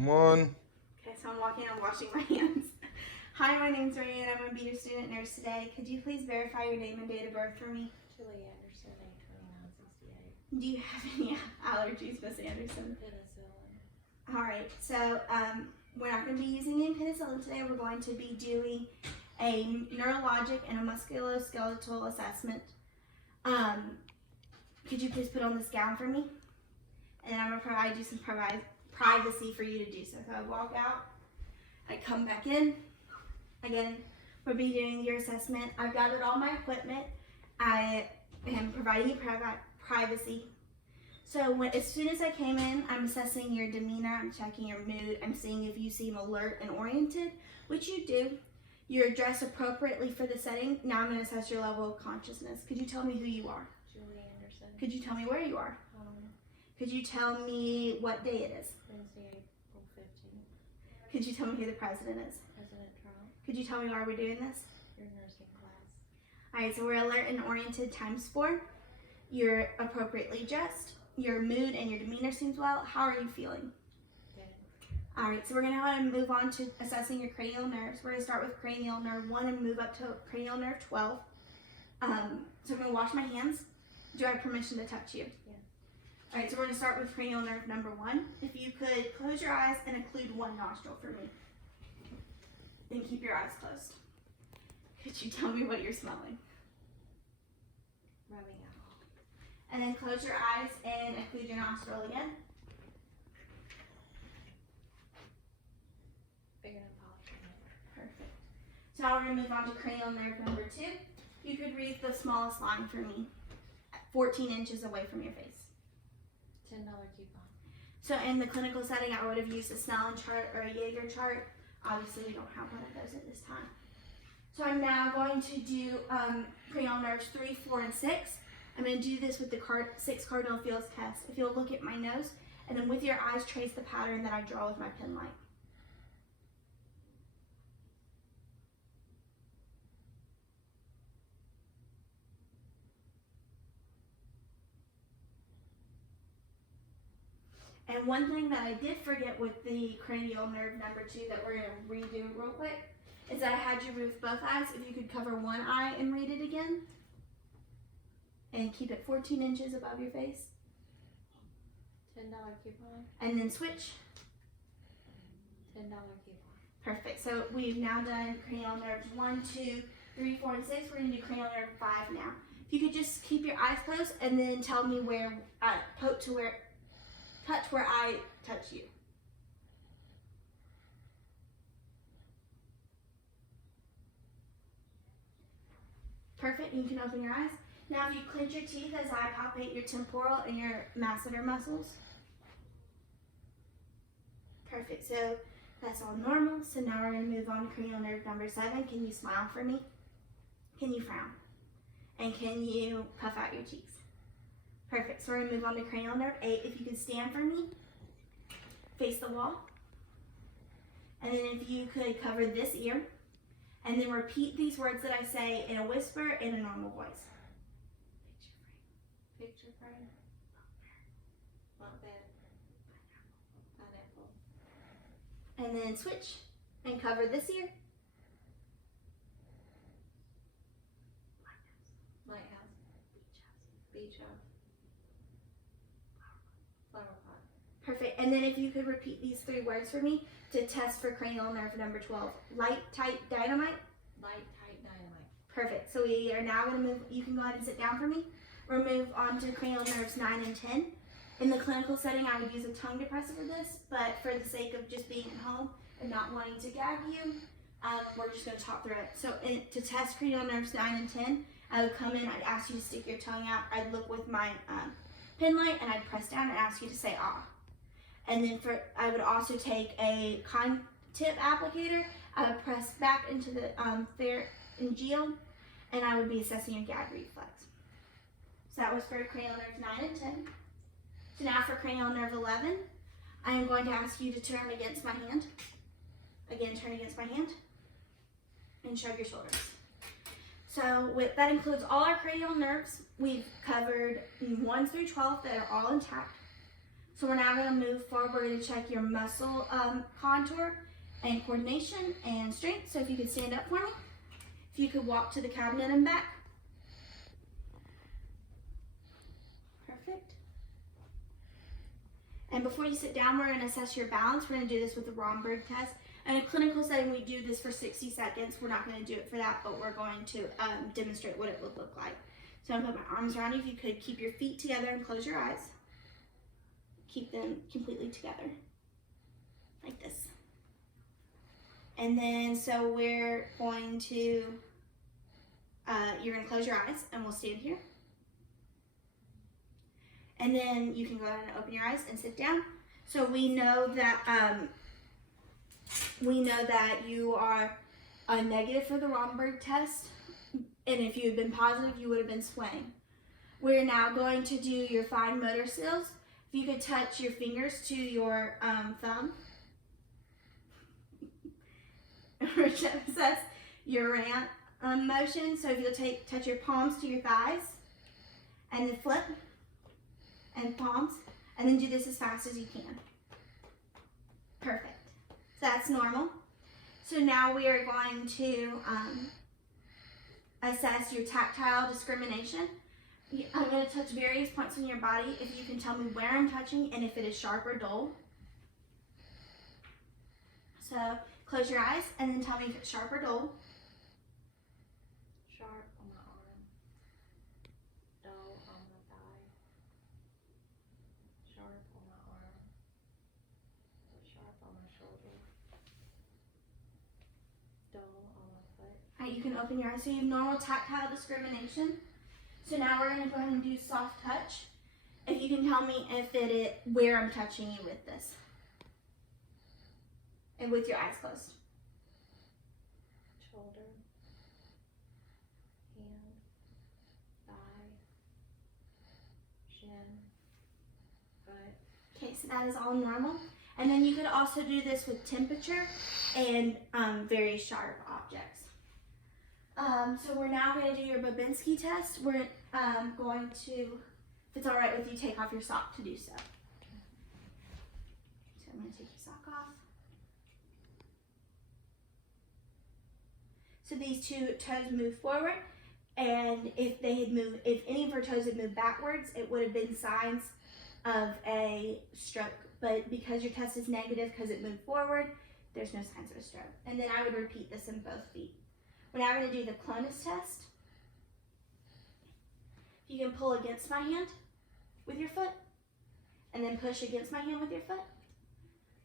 Come on. Okay, so I'm walking and washing my hands. Hi, my name's Ray and I'm going to be your student nurse today. Could you please verify your name and date of birth for me? Julie Anderson, 82968. Do you have any allergies, Miss Anderson? Penicillin. Alright, so we're not going to be using any penicillin today. We're going to be doing a neurologic and a musculoskeletal assessment. Could you please put on this gown for me? And I'm going to provide you some privacy for you to do so. So I walk out, I come back in. Again, we'll be doing your assessment. I've gathered all my equipment. I am providing you privacy. So as soon as I came in, I'm assessing your demeanor, I'm checking your mood, I'm seeing if you seem alert and oriented, which you do. You're dressed appropriately for the setting. Now I'm going to assess your level of consciousness. Could you tell me who you are? Julie Anderson. Could you tell me where you are? Home. Could you tell me what day it is? Wednesday, April 15th. Could you tell me who the president is? President Trump. Could you tell me why we're doing this? Your nursing class. Alright, so we're alert and oriented times 4. You're appropriately dressed. Your mood and your demeanor seems well. How are you feeling? Good. Alright, so we're going to go ahead and move on to assessing your cranial nerves. We're going to start with cranial nerve 1 and move up to cranial nerve 12. So I'm going to wash my hands. Do I have permission to touch you? Yeah. Alright, so we're going to start with cranial nerve number 1. If you could close your eyes and occlude one nostril for me. Then keep your eyes closed. Could you tell me what you're smelling? Rubbing alcohol. And then close your eyes and occlude your nostril again. Bigger than polishing. Perfect. So now we're going to move on to cranial nerve number 2. You could read the smallest line for me. 14 inches away from your face. $10 coupon. So in the clinical setting, I would have used a Snellen chart or a Jaeger chart. Obviously, we don't have one of those at this time. So I'm now going to do cranial nerves 3, 4, and 6. I'm going to do this with the 6 cardinal fields test. If you'll look at my nose, and then with your eyes, trace the pattern that I draw with my pen light. And one thing that I did forget with the cranial nerve number 2 that we're going to redo real quick is that I had you move both eyes. If you could cover one eye and read it again. And keep it 14 inches above your face. $10 coupon. And then switch. $10 coupon. Perfect. So we've now done cranial nerves 1, 2, 3, 4, and 6. We're going to do cranial nerve 5 now. If you could just keep your eyes closed and then tell me where, touch where I touch you. Perfect. You can open your eyes. Now if you clench your teeth as I palpate your temporal and your masseter muscles. Perfect. So that's all normal. So now we're going to move on to cranial nerve number 7. Can you smile for me? Can you frown? And can you puff out your cheeks? Perfect. So we're going to move on to cranial nerve 8. If you can stand for me, face the wall. And then if you could cover this ear. And then repeat these words that I say in a whisper in a normal voice. Picture frame. Not bad. Pineapple. And then switch and cover this ear. Lighthouse. Beach house. Flower pot. Perfect. And then if you could repeat these 3 words for me to test for cranial nerve number 12. Light, tight, dynamite. Light, tight, dynamite. Perfect. So we are now going to move. You can go ahead and sit down for me. We'll move on to cranial nerves 9 and 10. In the clinical setting, I would use a tongue depressor for this, but for the sake of just being at home and not wanting to gag you, we're just going to talk through it. So to test cranial nerves 9 and 10, I would come in, I'd ask you to stick your tongue out, I'd look with my pen light, and I'd press down and ask you to say ah. And then I would also take a tip applicator, I would press back into the pharyngeal, and I would be assessing your gag reflex. So that was for cranial nerves 9 and 10. So now for cranial nerve 11, I am going to ask you to turn against my hand. Again, turn against my hand. And shrug your shoulders. So that includes all our cranial nerves. We've covered 1 through 12 that are all intact. So we're now gonna move forward. We're gonna check your muscle contour and coordination and strength. So if you could stand up for me. If you could walk to the cabinet and back. Perfect. And before you sit down, we're gonna assess your balance. We're gonna do this with the Romberg test. In a clinical setting, we do this for 60 seconds. We're not gonna do it for that, but we're going to demonstrate what it would look like. So I'm gonna put my arms around you. If you could keep your feet together and close your eyes. Keep them completely together, like this. And then, so we're going to, you're gonna close your eyes and we'll stand here. And then you can go ahead and open your eyes and sit down. So we know that you are negative for the Romberg test. And if you had been positive, you would have been swaying. We're now going to do your fine motor skills. If you could touch your fingers to your thumb. We're going to assess your range motion. So if you'll touch your palms to your thighs and then flip and palms and then do this as fast as you can. Perfect. So that's normal. So now we are going to assess your tactile discrimination. I'm going to touch various points on your body. If you can tell me where I'm touching and if it is sharp or dull. So close your eyes and then tell me if it's sharp or dull. Sharp on my arm. Dull on my thigh. Sharp on my arm. Sharp on my shoulder. Dull on my foot. Alright, you can open your eyes. So you have normal tactile discrimination. So now we're going to go ahead and do soft touch. If you can tell me if where I'm touching you with this. And with your eyes closed. Shoulder. Hand. Thigh. Shin. Foot. Okay, so that is all normal. And then you could also do this with temperature and very sharp objects. So we're now going to do your Babinski test. We're going to, if it's all right with you, take off your sock to do so. So I'm going to take your sock off. So these two toes move forward, and if any of her toes had moved backwards, it would have been signs of a stroke. But because your test is negative because it moved forward, there's no signs of a stroke. And then I would repeat this in both feet. We're now going to do the clonus test. You can pull against my hand with your foot, and then push against my hand with your foot.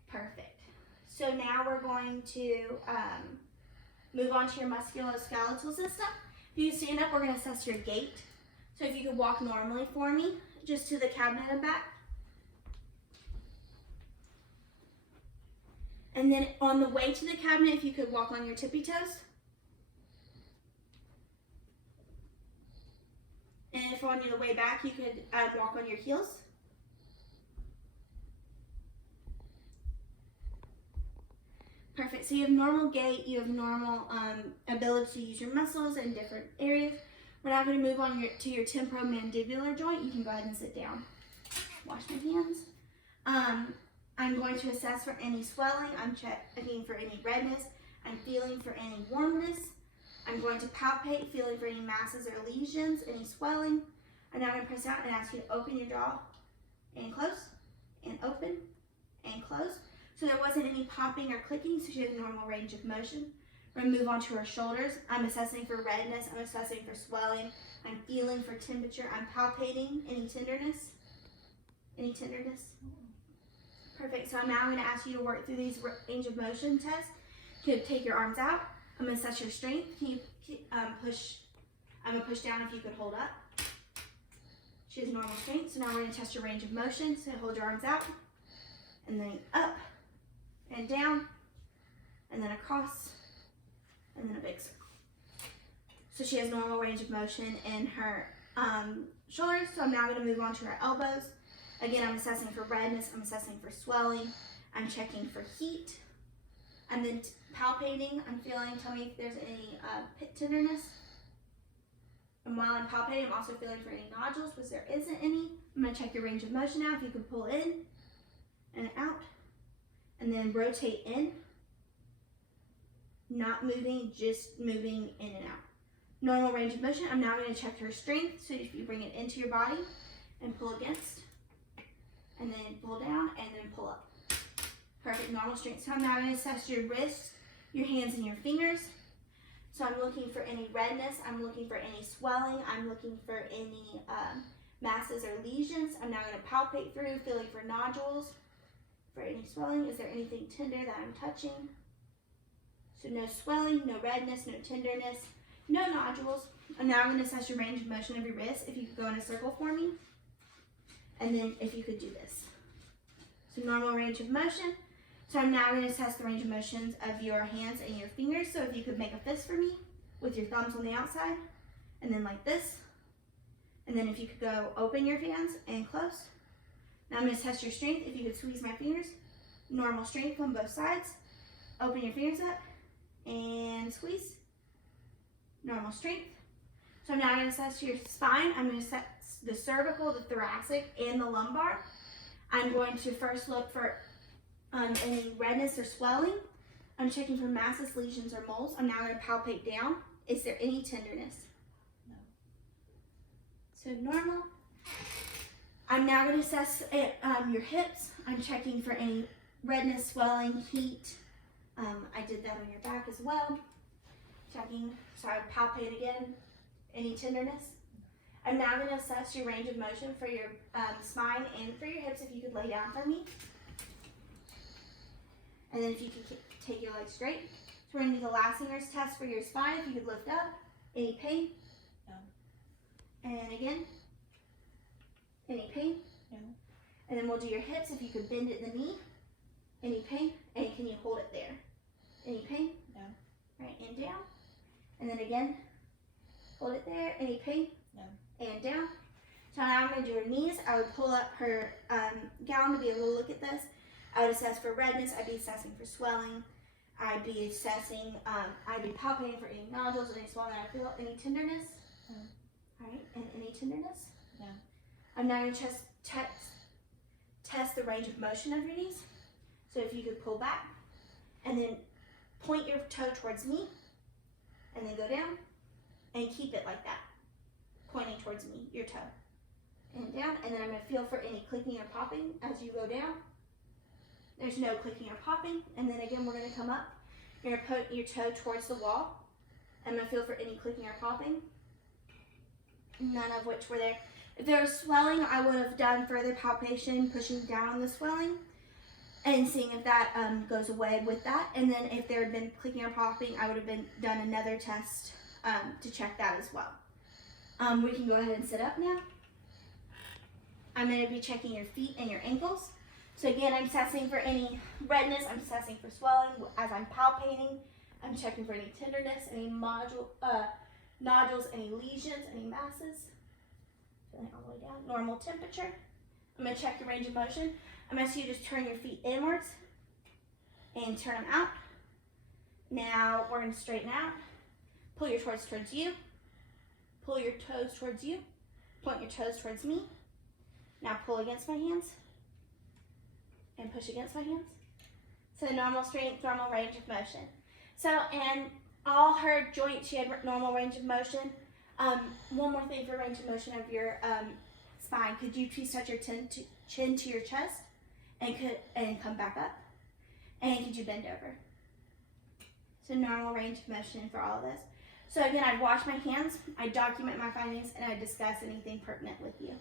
Perfect. So now we're going to move on to your musculoskeletal system. If you stand up, we're going to assess your gait. So if you could walk normally for me, just to the cabinet and back. And then on the way to the cabinet, if you could walk on your tippy toes. And if on your way back, you could walk on your heels. Perfect. So you have normal gait, you have normal ability to use your muscles in different areas. We're now going to move on to your temporomandibular joint. You can go ahead and sit down. Wash my hands. I'm going to assess for any swelling. I'm checking for any redness. I'm feeling for any warmness. I'm going to palpate, feeling for any masses or lesions, any swelling. I'm now going to press down and ask you to open your jaw and close, and open, and close. So there wasn't any popping or clicking, so she has normal range of motion. We're going to move on to her shoulders. I'm assessing for redness. I'm assessing for swelling. I'm feeling for temperature. I'm palpating any tenderness. Any tenderness? Perfect. So I'm now going to ask you to work through these range of motion tests. You could take your arms out. I'm going to assess your strength. Can you push? I'm going to push down if you could hold up. She has normal strength. So now we're going to test your range of motion. So hold your arms out. And then up. And down. And then across. And then a big circle. So she has normal range of motion in her shoulders. So I'm now going to move on to her elbows. Again, I'm assessing for redness. I'm assessing for swelling. I'm checking for heat. I'm then palpating. I'm feeling, tell me if there's any pit tenderness. And while I'm palpating, I'm also feeling for any nodules, which there isn't any. I'm going to check your range of motion now. If you could pull in and out, and then rotate in, not moving, just moving in and out. Normal range of motion. I'm now going to check her strength. So if you bring it into your body and pull against, and then pull down, and then pull up. Perfect, normal strength. So I'm now going to assess your wrists, your hands, and your fingers. So I'm looking for any redness. I'm looking for any swelling. I'm looking for any masses or lesions. I'm now going to palpate through, feeling for nodules, for any swelling. Is there anything tender that I'm touching? So no swelling, no redness, no tenderness, no nodules. And now I'm going to assess your range of motion of your wrist. If you could go in a circle for me. And then if you could do this. So normal range of motion. So I'm now going to assess the range of motions of your hands and your fingers. So if you could make a fist for me with your thumbs on the outside. And then like this. And then if you could go open your hands and close. Now I'm going to test your strength. If you could squeeze my fingers. Normal strength on both sides. Open your fingers up. And squeeze. Normal strength. So I'm now going to assess your spine. I'm going to assess the cervical, the thoracic, and the lumbar. I'm going to first look for any redness or swelling. I'm checking for masses, lesions, or moles. I'm now going to palpate down. Is there any tenderness? No. So normal. I'm now going to assess your hips. I'm checking for any redness, swelling, heat. I did that on your back as well. Checking, so I palpate again. Any tenderness? I'm now going to assess your range of motion for your spine and for your hips. If you could lay down for me. And then if you could take your legs straight. So we're going to do the last finger's test for your spine. If you could lift up. Any pain? No. And again. Any pain? No. And then we'll do your hips. If you could bend at the knee. Any pain? And can you hold it there? Any pain? No. Right, and down. And then again. Hold it there. Any pain? No. And down. So now I'm going to do her knees. I would pull up her gown to be able to look at this. I would assess for redness. I'd be assessing for swelling. I'd be assessing, I'd be palpating for any nodules, any swelling I feel. Any tenderness? No. All right, and any tenderness? No. I'm now going to test the range of motion of your knees. So if you could pull back and then point your toe towards me and then go down and keep it like that. Pointing towards me, your toe, and down, and then I'm going to feel for any clicking or popping as you go down. There's no clicking or popping, and then again we're going to come up. You're going to put your toe towards the wall. I'm going to feel for any clicking or popping, none of which were there. If there was swelling, I would have done further palpation, pushing down on the swelling, and seeing if that goes away with that. And then if there had been clicking or popping, I would have done another test to check that as well. We can go ahead and sit up now. I'm going to be checking your feet and your ankles. So again, I'm assessing for any redness. I'm assessing for swelling as I'm palpating. I'm checking for any tenderness, any nodules, any lesions, any masses. Feeling all the way down. Normal temperature. I'm going to check the range of motion. I'm going to ask you to just turn your feet inwards and turn them out. Now we're going to straighten out. Pull your toes towards you. Pull your toes towards you. Point your toes towards me. Now pull against my hands. And push against my hands. So normal strength, normal range of motion. So, and all her joints, she had normal range of motion. One more thing for range of motion of your spine. Could you please touch your chin to your chest and come back up? And could you bend over? So normal range of motion for all of this. So again, I'd wash my hands, I'd document my findings, and I'd discuss anything pertinent with you.